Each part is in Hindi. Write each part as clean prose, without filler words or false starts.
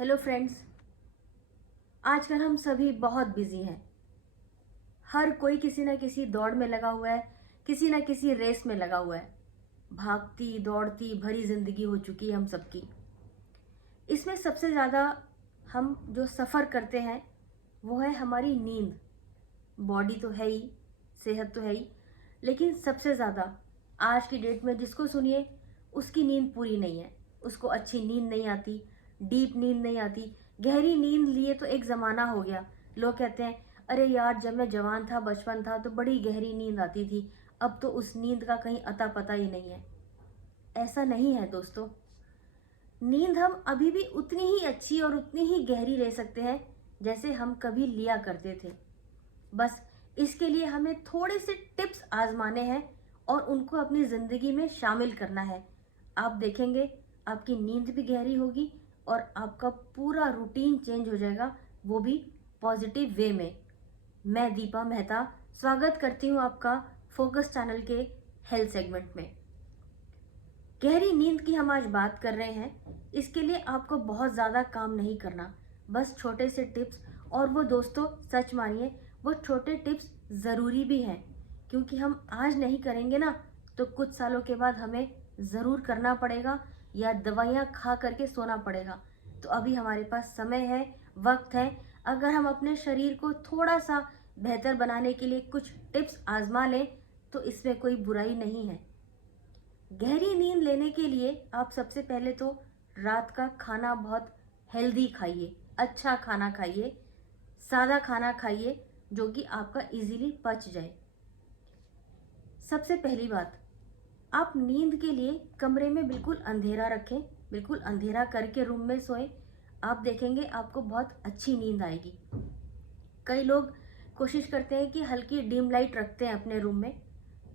Hello friends. आजकल हम सभी बहुत बिजी हैं। हर कोई किसी न किसी दौड़ में लगा हुआ है, किसी न किसी रेस में लगा हुआ है। भागती दौड़ती भरी जिंदगी हो चुकी है हम सबकी। इसमें सबसे ज़्यादा हम जो सफ़र करते हैं वो है हमारी नींद। बॉडी तो है ही, सेहत तो है ही, लेकिन सबसे ज़्यादा आज की डेट में जिसको सुनिए उसकी नींद पूरी नहीं है। उसको अच्छी नींद नहीं आती, डीप नींद नहीं आती। गहरी नींद लिए तो एक ज़माना हो गया। लोग कहते हैं अरे यार, जब मैं जवान था, बचपन था तो बड़ी गहरी नींद आती थी, अब तो उस नींद का कहीं अता पता ही नहीं है। ऐसा नहीं है दोस्तों। नींद हम अभी भी उतनी ही अच्छी और उतनी ही गहरी ले सकते हैं जैसे हम कभी लिया करते थे। बस इसके लिए हमें थोड़े से टिप्स आजमाने हैं और उनको अपनी ज़िंदगी में शामिल करना है। आप देखेंगे आपकी नींद भी गहरी होगी और आपका पूरा रूटीन चेंज हो जाएगा, वो भी पॉजिटिव वे में। मैं दीपा मेहता स्वागत करती हूँ आपका फोकस चैनल के हेल्थ सेगमेंट में। गहरी नींद की हम आज बात कर रहे हैं। इसके लिए आपको बहुत ज़्यादा काम नहीं करना, बस छोटे से टिप्स। और वो दोस्तों, सच मानिए, वो छोटे टिप्स ज़रूरी भी हैं, क्योंकि हम आज नहीं करेंगे ना तो कुछ सालों के बाद हमें ज़रूर करना पड़ेगा या दवाइयाँ खा करके सोना पड़ेगा। तो अभी हमारे पास समय है, वक्त है। अगर हम अपने शरीर को थोड़ा सा बेहतर बनाने के लिए कुछ टिप्स आजमा लें तो इसमें कोई बुराई नहीं है। गहरी नींद लेने के लिए आप सबसे पहले तो रात का खाना बहुत हेल्दी खाइए, अच्छा खाना खाइए, सादा खाना खाइए जो कि आपका इजीली पच जाए। सबसे पहली बात, आप नींद के लिए कमरे में बिल्कुल अंधेरा रखें, बिल्कुल अंधेरा करके रूम में सोएं। आप देखेंगे आपको बहुत अच्छी नींद आएगी। कई लोग कोशिश करते हैं कि हल्की डिम लाइट रखते हैं अपने रूम में।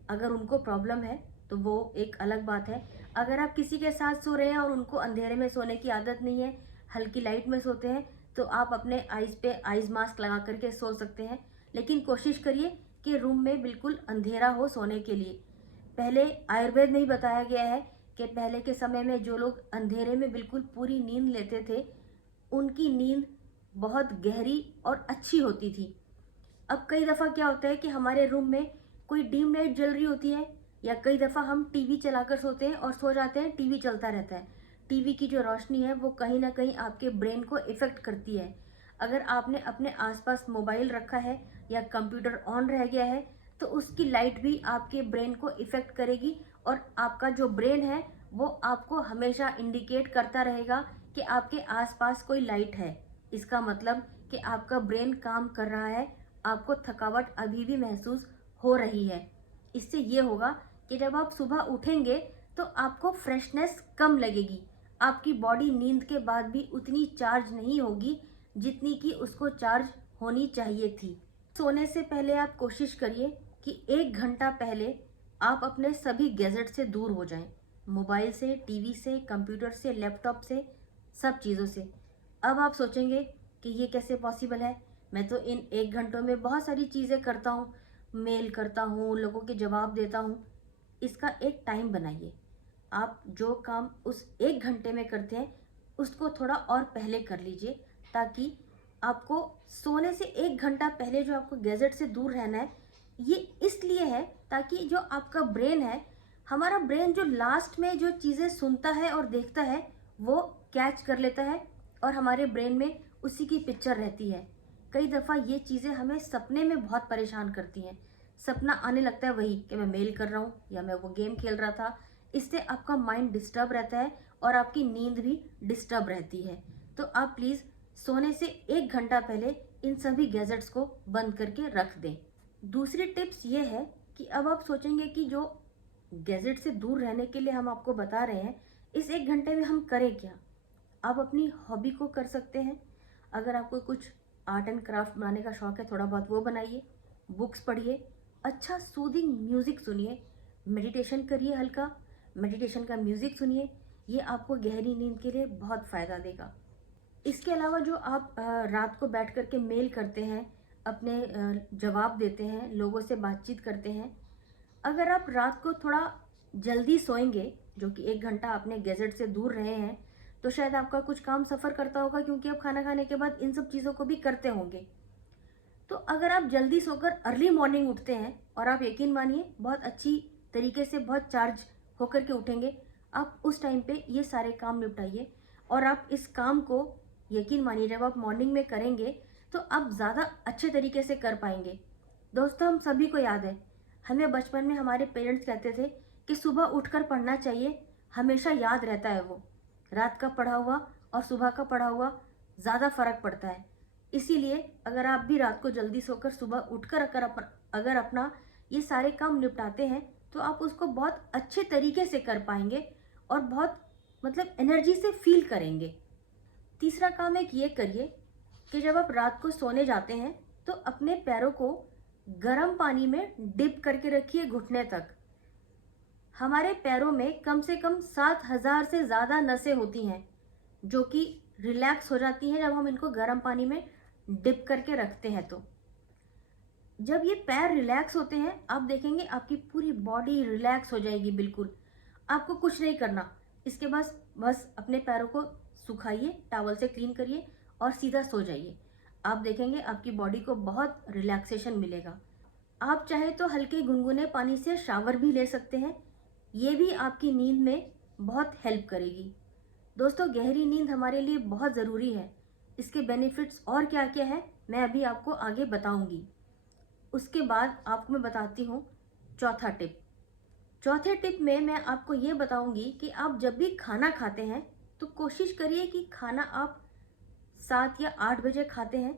अगर उनको प्रॉब्लम है तो वो एक अलग बात है। अगर आप किसी के साथ सो रहे हैं और उनको अंधेरे में सोने की आदत नहीं है, हल्की लाइट में सोते हैं, तो आप अपने आइज़ पे आइज़ मास्क लगा करके सो सकते हैं। लेकिन कोशिश करिए कि रूम में बिल्कुल अंधेरा हो सोने के लिए। पहले आयुर्वेद में ही बताया गया है कि पहले के समय में जो लोग अंधेरे में बिल्कुल पूरी नींद लेते थे, उनकी नींद बहुत गहरी और अच्छी होती थी। अब कई दफ़ा क्या होता है कि हमारे रूम में कोई डीम लाइट जल रही होती है, या कई दफ़ा हम टीवी चलाकर सोते हैं और सो जाते हैं, टीवी चलता रहता है। टीवी की जो रोशनी है वो कहीं ना कहीं आपके ब्रेन को इफ़ेक्ट करती है। अगर आपने अपने आसपास मोबाइल रखा है या कंप्यूटर ऑन रह गया है तो उसकी लाइट भी आपके ब्रेन को इफ़ेक्ट करेगी, और आपका जो ब्रेन है वो आपको हमेशा इंडिकेट करता रहेगा कि आपके आसपास कोई लाइट है। इसका मतलब कि आपका ब्रेन काम कर रहा है, आपको थकावट अभी भी महसूस हो रही है। इससे ये होगा कि जब आप सुबह उठेंगे तो आपको फ्रेशनेस कम लगेगी। आपकी बॉडी नींद के बाद भी उतनी चार्ज नहीं होगी जितनी कि उसको चार्ज होनी चाहिए थी। सोने से पहले आप कोशिश करिए कि 1 घंटा पहले आप अपने सभी गैजेट से दूर हो जाएं। मोबाइल से, टीवी से, कंप्यूटर से, लैपटॉप से, सब चीज़ों से। अब आप सोचेंगे कि ये कैसे पॉसिबल है, मैं तो इन 1 घंटों में बहुत सारी चीज़ें करता हूँ, मेल करता हूँ, लोगों के जवाब देता हूँ। इसका एक टाइम बनाइए। आप जो काम उस 1 घंटे में करते हैं उसको थोड़ा और पहले कर लीजिए, ताकि आपको सोने से 1 घंटा पहले जो आपको गैजेट से दूर रहना है, ये इसलिए है ताकि जो आपका ब्रेन है, हमारा ब्रेन जो लास्ट में जो चीज़ें सुनता है और देखता है वो कैच कर लेता है और हमारे ब्रेन में उसी की पिक्चर रहती है। कई दफ़ा ये चीज़ें हमें सपने में बहुत परेशान करती हैं। सपना आने लगता है वही कि मैं मेल कर रहा हूँ या मैं वो गेम खेल रहा था। इससे आपका माइंड डिस्टर्ब रहता है और आपकी नींद भी डिस्टर्ब रहती है। तो आप प्लीज़ सोने से 1 घंटा पहले इन सभी गैजेट्स को बंद करके रख दें। दूसरी टिप्स ये है कि अब आप सोचेंगे कि जो गैजेट से दूर रहने के लिए हम आपको बता रहे हैं, इस 1 घंटे में हम करें क्या। आप अपनी हॉबी को कर सकते हैं। अगर आपको कुछ आर्ट एंड क्राफ्ट बनाने का शौक है, थोड़ा बहुत वो बनाइए, बुक्स पढ़िए, अच्छा सूदिंग म्यूज़िक सुनिए, मेडिटेशन करिए, हल्का मेडिटेशन का म्यूज़िक सुनिए। ये आपको गहरी नींद के लिए बहुत फ़ायदा देगा। इसके अलावा जो आप रात को बैठ कर के मेल करते हैं, अपने जवाब देते हैं, लोगों से बातचीत करते हैं, अगर आप रात को थोड़ा जल्दी सोएंगे, जो कि 1 घंटा अपने गैजेट से दूर रहे हैं, तो शायद आपका कुछ काम सफ़र करता होगा, क्योंकि आप खाना खाने के बाद इन सब चीज़ों को भी करते होंगे। तो अगर आप जल्दी सोकर अर्ली मॉर्निंग उठते हैं, और आप यकीन मानिए बहुत अच्छी तरीके से बहुत चार्ज होकर के उठेंगे, आप उस टाइम पे ये सारे काम निपटाइए। और आप इस काम को यकीन मानिए जब आप मॉर्निंग में करेंगे तो आप ज़्यादा अच्छे तरीके से कर पाएंगे। दोस्तों, हम सभी को याद है, हमें बचपन में हमारे पेरेंट्स कहते थे कि सुबह उठकर पढ़ना चाहिए, हमेशा याद रहता है वो। रात का पढ़ा हुआ और सुबह का पढ़ा हुआ ज़्यादा फर्क पड़ता है। इसीलिए अगर आप भी रात को जल्दी सोकर सुबह उठकर अगर अपना ये सारे काम निपटाते हैं तो आप उसको बहुत अच्छे तरीके से कर पाएंगे और बहुत मतलब एनर्जी से फील करेंगे। तीसरा काम एक ये करिए कि जब आप रात को सोने जाते हैं तो अपने पैरों को गर्म पानी में डिप करके रखिए घुटने तक। हमारे पैरों में कम से कम 7,000 से ज़्यादा नसें होती हैं जो कि रिलैक्स हो जाती हैं जब हम इनको गर्म पानी में डिप करके रखते हैं। तो जब ये पैर रिलैक्स होते हैं आप देखेंगे आपकी पूरी बॉडी रिलैक्स हो जाएगी बिल्कुल। आपको कुछ नहीं करना, इसके बाद बस अपने पैरों को सुखाइए, टॉवल से क्लीन करिए और सीधा सो जाइए। आप देखेंगे आपकी बॉडी को बहुत रिलैक्सेशन मिलेगा। आप चाहे तो हल्के गुनगुने पानी से शावर भी ले सकते हैं, ये भी आपकी नींद में बहुत हेल्प करेगी। दोस्तों, गहरी नींद हमारे लिए बहुत ज़रूरी है। इसके बेनिफिट्स और क्या क्या है मैं अभी आपको आगे बताऊंगी। उसके बाद आपको मैं बताती हूँ चौथा टिप। चौथे टिप में मैं आपको ये बताऊंगी कि आप जब भी खाना खाते हैं तो कोशिश करिए कि खाना आप 7 या 8 बजे खाते हैं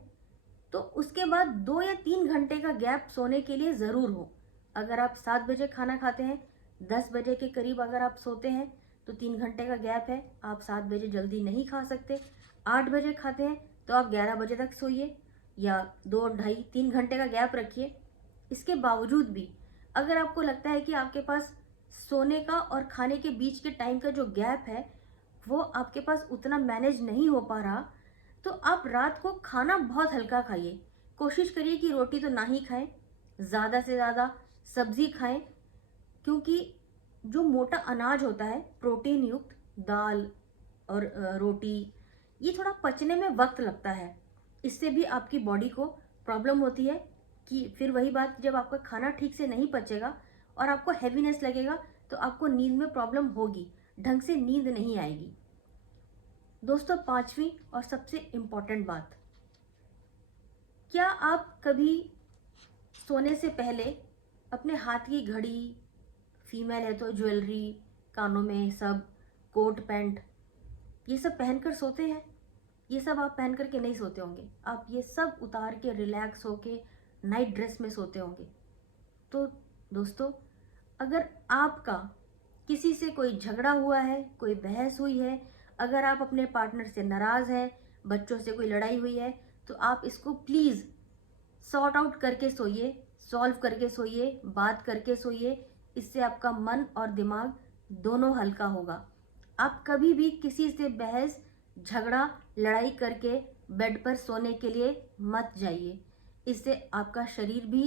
तो उसके बाद 2 या 3 घंटे का गैप सोने के लिए ज़रूर हो। अगर आप 7 बजे खाना खाते हैं, 10 बजे के करीब अगर आप सोते हैं तो 3 घंटे का गैप है, आप 7 बजे जल्दी नहीं खा सकते। 8 बजे खाते हैं तो आप 11 बजे तक सोइए या 2 ढाई 3 घंटे का गैप रखिए। इसके बावजूद भी अगर आपको लगता है कि आपके पास सोने का और खाने के बीच के टाइम का जो गैप है वो आपके पास उतना मैनेज नहीं हो पा रहा, तो आप रात को खाना बहुत हल्का खाइए। कोशिश करिए कि रोटी तो ना ही खाएं, ज़्यादा से ज़्यादा सब्जी खाएं, क्योंकि जो मोटा अनाज होता है प्रोटीन युक्त दाल और रोटी, ये थोड़ा पचने में वक्त लगता है। इससे भी आपकी बॉडी को प्रॉब्लम होती है कि फिर वही बात, जब आपका खाना ठीक से नहीं पचेगा और आपको हैवीनेस लगेगा तो आपको नींद में प्रॉब्लम होगी, ढंग से नींद नहीं आएगी। दोस्तों, पांचवी और सबसे इम्पॉर्टेंट बात, क्या आप कभी सोने से पहले अपने हाथ की घड़ी, फीमेल है तो ज्वेलरी, कानों में सब, कोट पैंट, ये सब पहनकर सोते हैं? ये सब आप पहन करके नहीं सोते होंगे, आप ये सब उतार के रिलैक्स होके नाइट ड्रेस में सोते होंगे। तो दोस्तों, अगर आपका किसी से कोई झगड़ा हुआ है, कोई बहस हुई है, अगर आप अपने पार्टनर से नाराज़ हैं, बच्चों से कोई लड़ाई हुई है, तो आप इसको प्लीज़ सॉर्ट आउट करके सोइए, सॉल्व करके सोइए, बात करके सोइए। इससे आपका मन और दिमाग दोनों हल्का होगा। आप कभी भी किसी से बहस, झगड़ा, लड़ाई करके बेड पर सोने के लिए मत जाइए। इससे आपका शरीर भी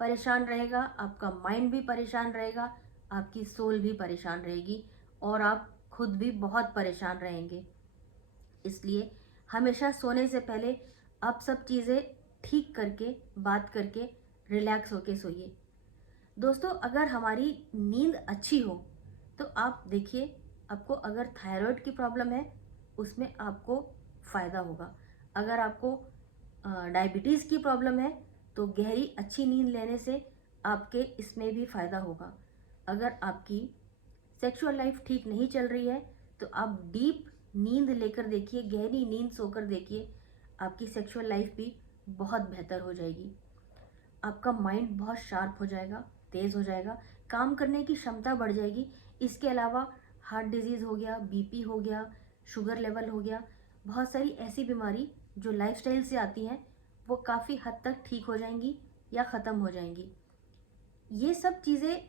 परेशान रहेगा, आपका माइंड भी परेशान रहेगा, आपकी सोल भी परेशान रहेगी और आप खुद भी बहुत परेशान रहेंगे। इसलिए हमेशा सोने से पहले आप सब चीज़ें ठीक करके, बात करके, रिलैक्स होके सोइए। दोस्तों, अगर हमारी नींद अच्छी हो तो आप देखिए, आपको अगर थायराइड की प्रॉब्लम है उसमें आपको फ़ायदा होगा। अगर आपको डायबिटीज़ की प्रॉब्लम है तो गहरी अच्छी नींद लेने से आपके इसमें भी फ़ायदा होगा। अगर आपकी सेक्सुअल लाइफ ठीक नहीं चल रही है तो आप डीप नींद लेकर देखिए, गहरी नींद सोकर देखिए, आपकी सेक्सुअल लाइफ भी बहुत बेहतर हो जाएगी। आपका माइंड बहुत शार्प हो जाएगा, तेज़ हो जाएगा, काम करने की क्षमता बढ़ जाएगी। इसके अलावा हार्ट डिजीज़ हो गया, बीपी हो गया, शुगर लेवल हो गया, बहुत सारी ऐसी बीमारी जो लाइफस्टाइल से आती हैं वो काफ़ी हद तक ठीक हो जाएंगी या ख़त्म हो जाएंगी। ये सब चीज़ें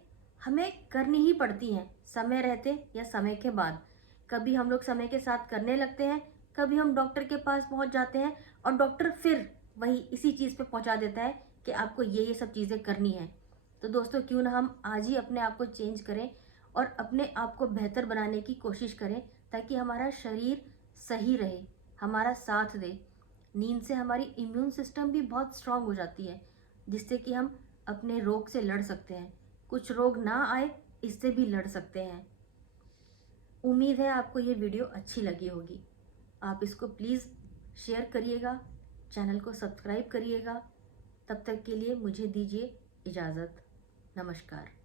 हमें करनी ही पड़ती हैं, समय रहते या समय के बाद। कभी हम लोग समय के साथ करने लगते हैं, कभी हम डॉक्टर के पास पहुंच जाते हैं और डॉक्टर फिर वही इसी चीज़ पे पहुंचा देता है कि आपको ये सब चीज़ें करनी है। तो दोस्तों, क्यों ना हम आज ही अपने आप को चेंज करें और अपने आप को बेहतर बनाने की कोशिश करें, ताकि हमारा शरीर सही रहे, हमारा साथ दे। नींद से हमारी इम्यून सिस्टम भी बहुत स्ट्रांग हो जाती है, जिससे कि हम अपने रोग से लड़ सकते हैं। कुछ रोग ना आए, इससे भी लड़ सकते हैं। उम्मीद है आपको ये वीडियो अच्छी लगी होगी। आप इसको प्लीज़ शेयर करिएगा, चैनल को सब्सक्राइब करिएगा। तब तक के लिए मुझे दीजिए इजाज़त। नमस्कार।